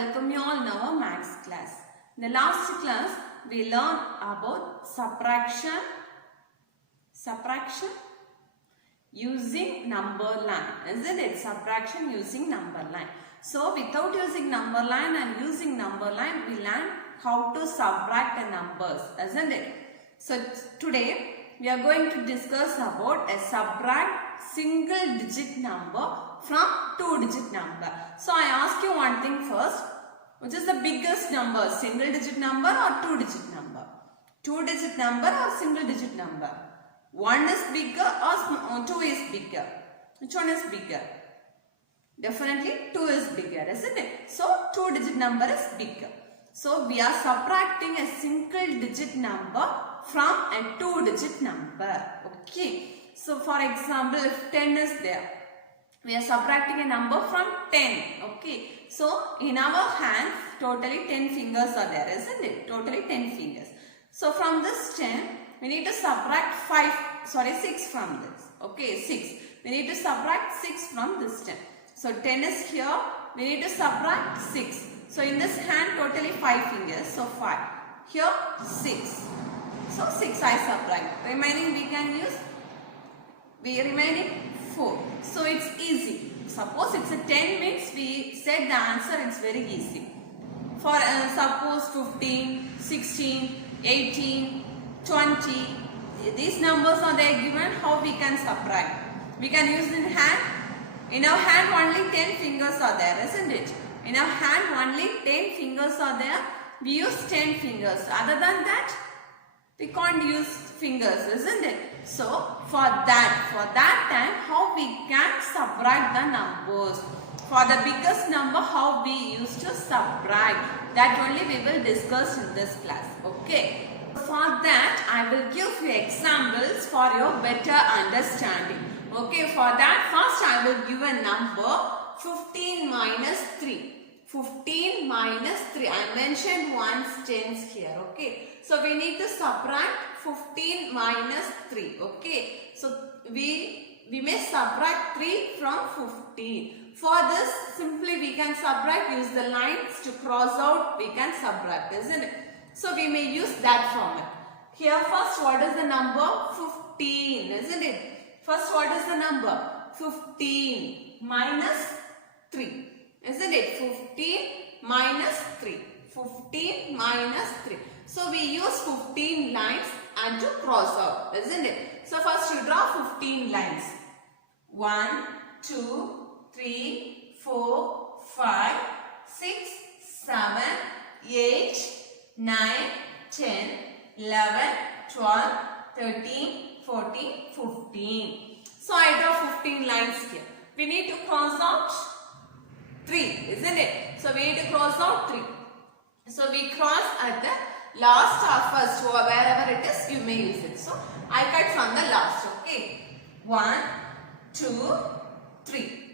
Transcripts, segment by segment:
welcome you all in our maths class. In the last class, we learned about subtraction using number line, isn't it? Subtraction using number line. So, without using number line and using number line, we learn how to subtract the numbers, isn't it? So, today we are going to discuss about a subtract single digit number from two digit number. So, I ask you one thing first. Which is the biggest number? Single digit number or two digit number? Two digit number or single digit number? One is bigger or two is bigger? Which one is bigger? Definitely two is bigger, isn't it? So, two digit number is bigger. So, we are subtracting a single digit number from a two digit number. Okay. So, for example, if 10 is there, we are subtracting a number from 10. Okay. So, in our hands, totally 10 fingers are there, isn't it? Totally 10 fingers. So, from this 10, we need to subtract 6 from this. Okay, 6. We need to subtract 6 from this 10. So, 10 is here. We need to subtract 6. So, in this hand, totally 5 fingers. So, 5. Here, 6. So, 6 I subtract. Remaining we can use, remaining 4. So, it's easy. Suppose it's a 10 means we said the answer, it's very easy. For suppose 15, 16, 18, 20, these numbers are there given, how we can subtract? We can use in hand. In our hand only 10 fingers are there, isn't it? In our hand only 10 fingers are there. We use 10 fingers. Other than that, we can't use fingers, isn't it? So, for that time, how we can subtract the numbers? For the biggest number, how we used to subtract? That only we will discuss in this class. Okay. For that, I will give you examples for your better understanding. Okay. For that, first I will give a number 15 minus 3. 15 minus 3. I mentioned ones tens here. Okay. So, we need to subtract 15 minus 3. Okay. So, we may subtract 3 from 15. For this, simply we can subtract, use the lines to cross out, we can subtract, isn't it? So, we may use that format. Here first, what is the number? 15, isn't it? First, what is the number? 15 minus 3. Isn't it? 15 minus 3. 15 minus 3. So, we use 15 lines and to cross out, isn't it? So, first you draw 15 lines. 1, 2, 3, 4, 5, 6, 7, 8, 9, 10, 11, 12, 13, 14, 15. So, I draw 15 lines here. We need to cross out 3, isn't it? So, we need to cross out 3. So, we cross at the last or first, wherever it is, you may use it. So, I cut from the last, okay. 1, 2, 3.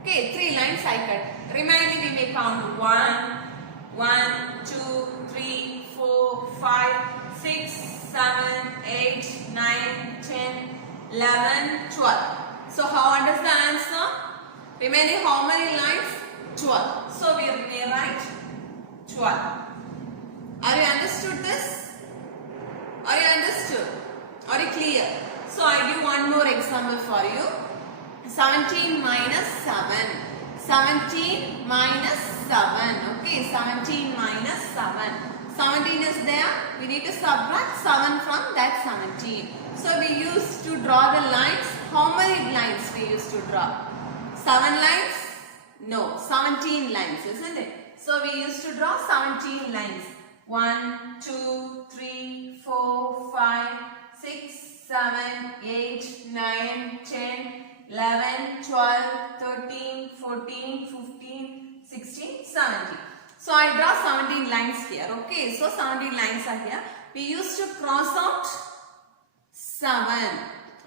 Okay, 3 lines I cut. Remaining we may count 1, 2, 3, 4, 5, 6, 7, 8, 9, 10, 11, 12. So, what is the answer? Remaining how many lines? 12. So, we may write 12. Are you understood this? Are you understood? Are you clear? So, I give one more example for you. 17 minus 7. 17 minus 7. Okay, 17 minus 7. 17 is there. We need to subtract 7 from that 17. So, we used to draw the lines. How many lines we used to draw? 7 lines? No, 17 lines, isn't it? So, we used to draw 17 lines. 1, 2, 3, 4, 5, 6, 7, 8, 9, 10, 11, 12, 13, 14, 15, 16, 17. So, I draw 17 lines here. Okay. So, 17 lines are here. We used to cross out 7.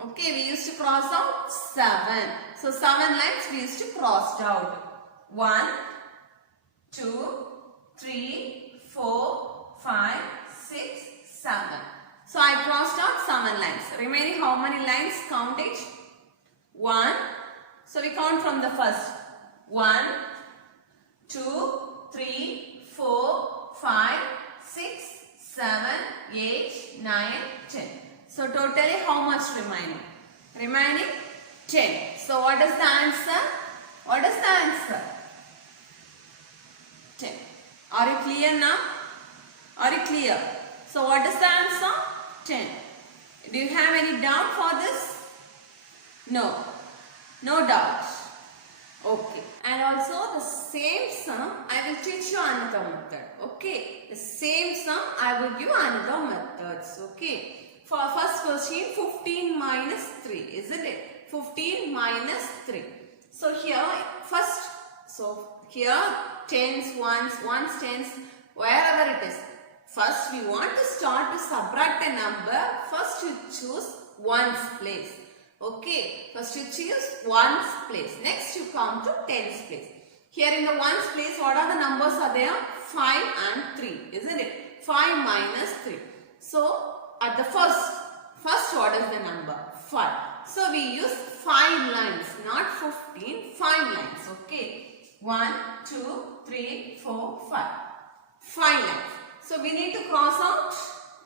Okay. We used to cross out 7. So, 7 lines we used to cross out. 1, 2, 3, 4, 5, 6, 7. So, I crossed out 7 lines. Remaining how many lines? Count it. 1. So, we count from the first. 1, 2, 3, So totally how much remaining? Remaining 10. So what is the answer? What is the answer? 10. Are you clear now? Are you clear? So what is the answer? 10. Do you have any doubt for this? No. No doubt. Okay. And also the same sum I will teach you another method. Okay. The same sum I will give another methods. Okay. For first question 15 minus 3. Isn't it? 15 minus 3. So here first. So here tens, ones, tens, wherever it is. First we want to start to subtract a number. First you choose ones place. Okay. First you choose ones place. Next you come to tens place. Here in the ones place what are the numbers are there? 5 and 3. Isn't it? 5 minus 3. So at the first what is the number? 5. So we use 5 lines, not 15, 5 lines. Okay. 1, 2, 3, 4, 5. 5 lines. So we need to cross out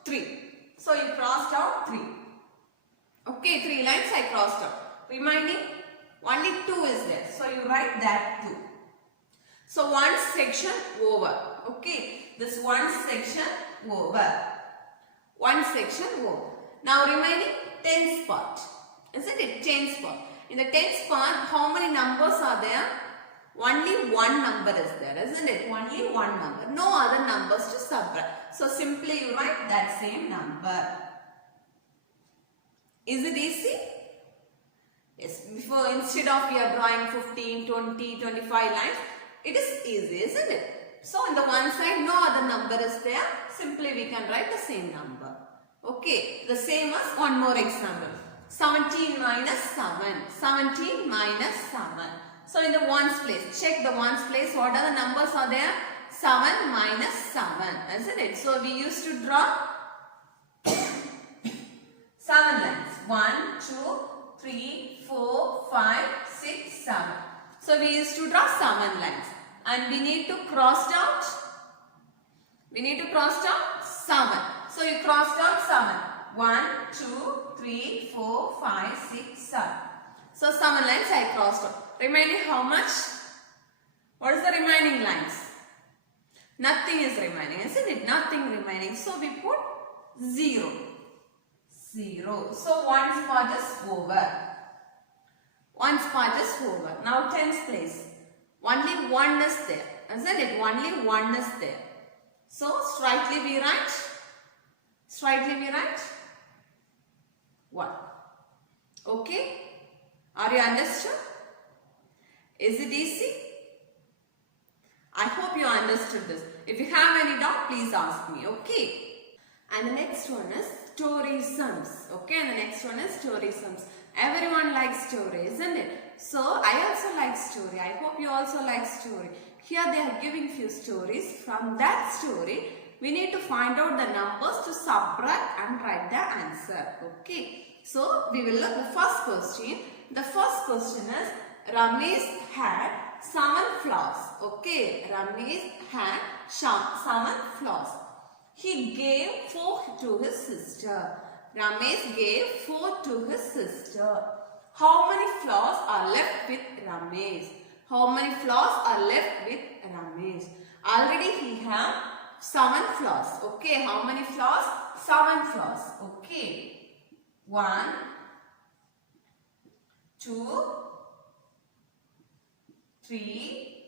3. So you crossed out 3. Okay, 3 lines I crossed out. Remaining only 2 is there. So you write that 2. So one section over. Okay, this one section over. One section over. Now remaining tens part. Isn't it? Tens part. In the tens part, how many numbers are there? Only one number is there, isn't it? Only one number. No other numbers to subtract. So simply you write that same number. Is it easy? Yes. Before, instead of we are drawing 15, 20, 25 lines, it is easy, isn't it? So on the one side, no other number is there. Simply we can write the same number. Okay. The same as one more example. 17 minus 7. 17 minus 7. So in the ones place, check the ones place. What are the numbers are there? 7 minus 7, isn't it? So we used to draw 7 lines. 1, 2, 3, 4, 5, 6, 7. So we used to draw 7 lines. And we need to cross out. We need to cross out 7. So you crossed out 7. 1, 2, 3, 4, 5, 6, 7. So 7 lines I crossed out. Remaining how much? What is the remaining lines? Nothing is remaining, isn't it? Nothing remaining. So we put 0. 0. So one's part is over. One's part is over. Now tens place. Only 1 is there. Isn't it? Only 1 is there. So straightly we write. Straightly we write 1. Okay? Are you understood? Is it easy? I hope you understood this. If you have any doubt, please ask me. Okay? And the next one is story sums. Okay? And the next one is story sums. Everyone likes story, isn't it? So I also like story. I hope you also like story. Here they are giving few stories. From that story, we need to find out the numbers to subtract and write the answer. Okay? So we will look at the first question. The first question is Ramesh had 7 flowers. Okay, Ramesh had 7 flowers. He gave 4 to his sister. Ramesh gave 4 to his sister. How many flowers are left with Ramesh? How many flowers are left with Ramesh? Already he had 7 flowers. Okay, how many flowers? 7 flowers. Okay. 1, 2, 3,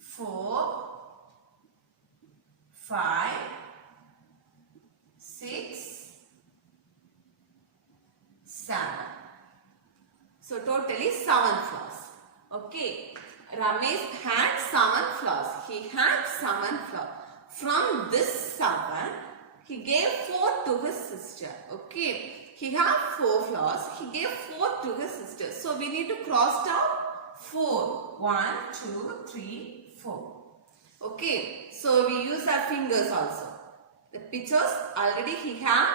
4, 5, 6, 7. So totally 7 flowers. Okay. Ramesh had 7 flowers. He had 7 flowers. From this 7, he gave 4 to his sister. Okay. He had 4 flowers. He gave 4 to his sister. So we need to cross out 4. 1, 2, 3, 4. Okay. So we use our fingers also. The pictures already he had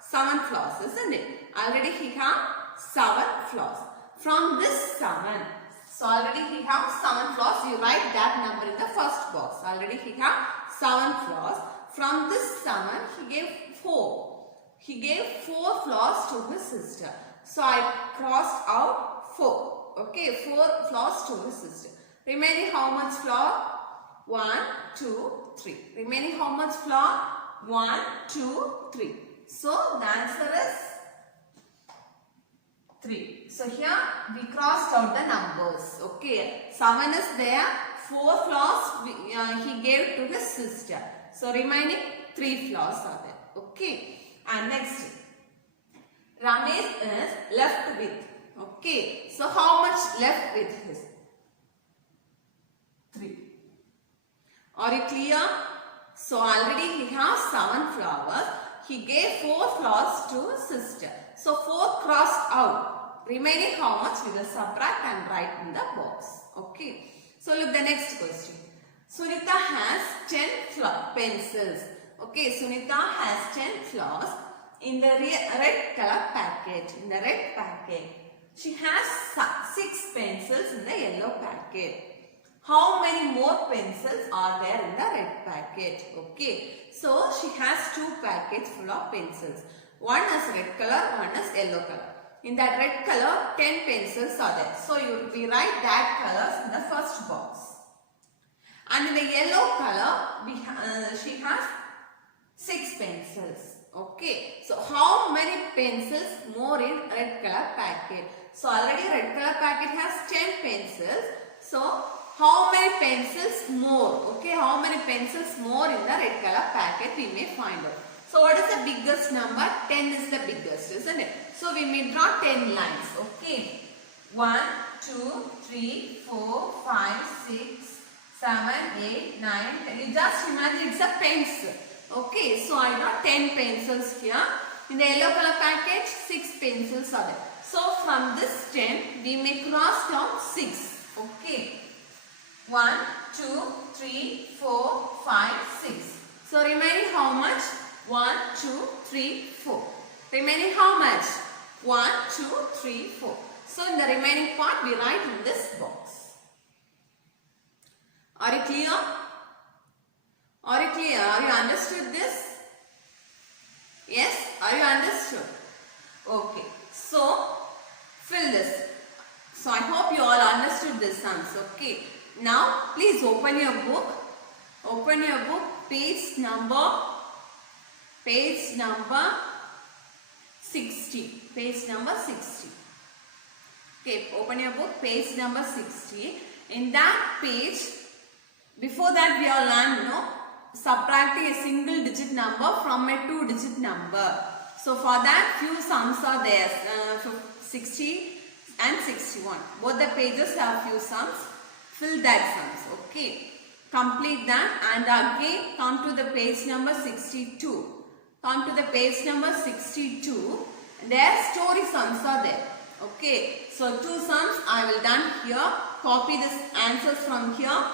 7 flowers, isn't it? Already he had 7 flowers. From this 7, so already he has 7 flowers. You write that number in the first box. Already he has 7 flowers. from this 7, he gave 4. He gave 4 flowers to his sister. So I crossed out 4. Okay, 4 flowers to his sister. Remaining how much flower? 1, 2, 3. Remaining how much flower? 1, 2, 3. So the answer is 3. So here we crossed out the numbers. Okay, 7 is there. 4 flowers he gave to his sister. So remaining 3 flowers are there. Okay. And next, Ramesh is left with. Okay. So how much left with his? 3. Are you clear? So already he has 7 flowers. He gave 4 flowers to his sister. So 4 crossed out. Remaining how much? We will subtract and write in the box. Okay. So look the next question. Sunita has 10 pencils. Okay, Sunita has 10 flowers in the red color packet. In the red packet. She has 6 pencils in the yellow packet. How many more pencils are there in the red packet? Okay, so she has 2 packets full of pencils. One is red color, one is yellow color. In that red color, 10 pencils are there. So we write that colors in the first box. And in the yellow color, she has 6 pencils. Okay. So how many pencils more in red color packet? So already red color packet has 10 pencils. So how many pencils more? Okay. How many pencils more in the red color packet we may find out. So what is the biggest number? 10 is the biggest, isn't it? So we may draw 10 lines. Okay. 1, 2, 3, 4, 5, 6, 7, 8, 9, 10. You just imagine it's a pencil. Okay, so I draw 10 pencils here. In the yellow color packet, 6 pencils are there. So from this 10, we may cross down 6. Okay. 1, 2, 3, 4, 5, 6. So remaining how much? 1, 2, 3, 4. Remaining how much? 1, 2, 3, 4. So in the remaining part, we write in this box. Are you clear? Are you clear? Are you understood this? Yes? Are you understood? Okay. So, fill this. So, I hope you all understood this sums. Okay. Now, please open your book. Open your book. Page number 60. Page number 60. Okay. Open your book. Page number 60. In that page, before that we have learned, subtracting a single digit number from a 2-digit number. So for that few sums are there, 60 and 61. Both the pages have few sums. Fill that sums. Okay. Complete that and again come to the page number 62. Come to the page number 62. There story sums are there. Okay. So 2 sums I will done here. Copy this answers from here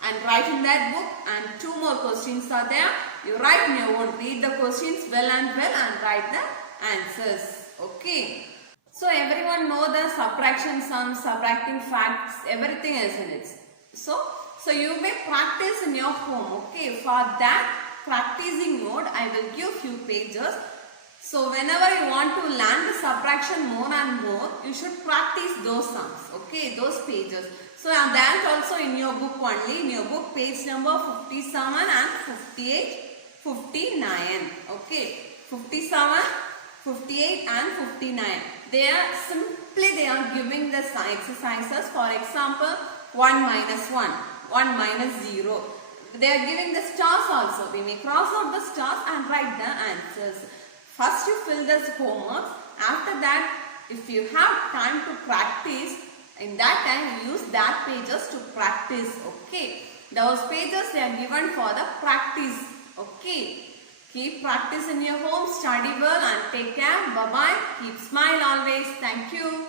and write in that book, and 2 more questions are there. You write in your own, read the questions well and write the answers. Okay. So everyone know the subtraction sums, subtracting facts, everything is in it. So you may practice in your home. Okay. For that practicing mode, I will give few pages. So whenever you want to learn the subtraction more and more, you should practice those sums. Okay. Those pages. So that also in your book only, in your book page number 57 and 58, 59. Okay, 57, 58 and 59. They are giving the exercises. For example, 1 minus 1, 1 minus 0. They are giving the stars also. We may cross out the stars and write the answers. First you fill this homework. After that, if you have time to practice, in that time you use that pages to practice. Okay. Those pages they are given for the practice. Okay. Keep practice in your home. Study well and take care. Bye bye. Keep smile always. Thank you.